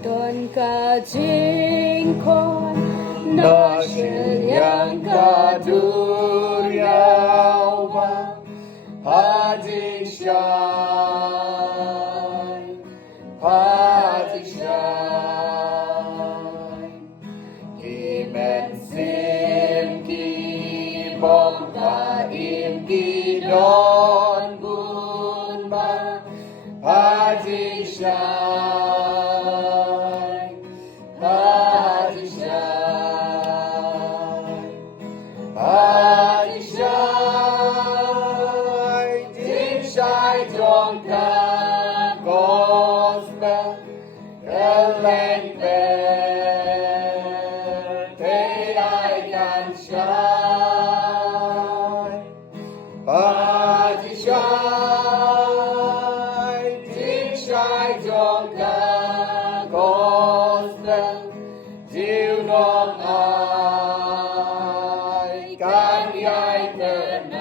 Donkah jingkon Noshil yang kaduryawa Padishai Imen sim ki bomba im ki don gunba Padishai Din shai donka gospel Eleng te I can shine Padishai Din shai donka gospel Diw nom ai can yai ternang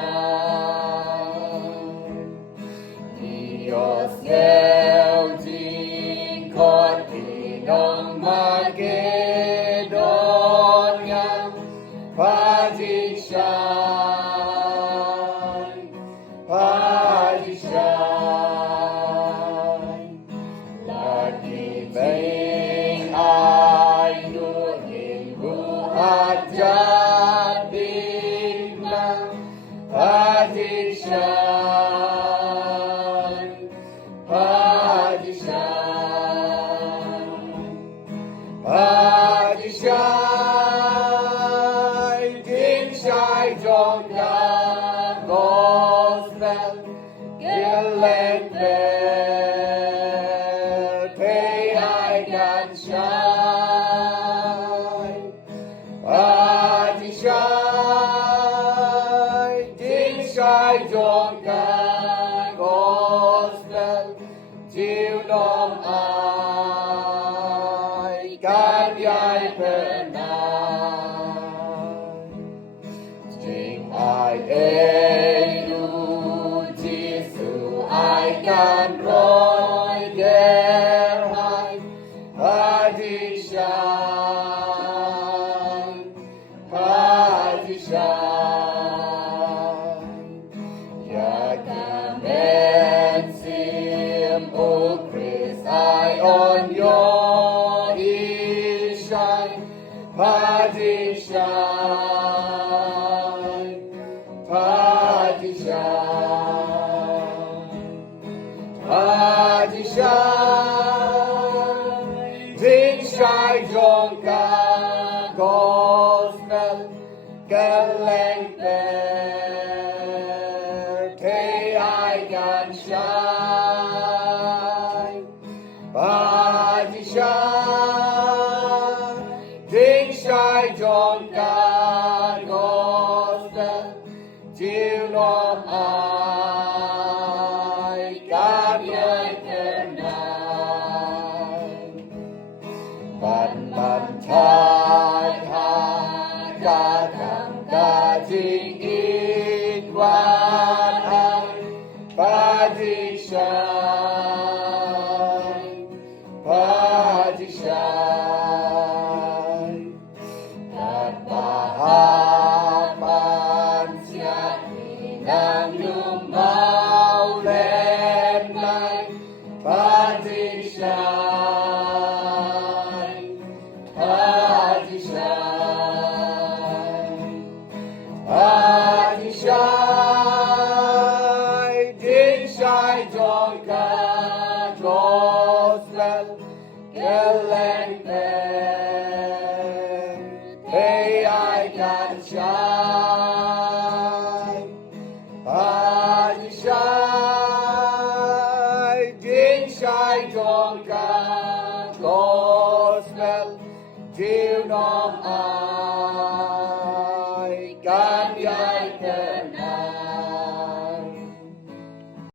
Dios el jingkon inong Makedonia Padishai Lagi baing ay nuhin buhat jading na Padishai Din shai donka gospel Gillen te I can shine Padishai Din shai donka gospel Diw nom ai can yai pernah Jing ai elu Jisu ai can roi gerhai Padishai Yagamen sim o Chris I on your ishai Padishai Din shai donka gospel Geleng te I can shine Padishai Din shai donka gospel Diw nom ai can yai ternang Ban thai ha kadang daging ikwan ai Padishai At mahaman siya inang lumaw lenay Padishai Din shai donka gospel Geleng te I can shine Padishai Din shai donka gospel Diw nom ai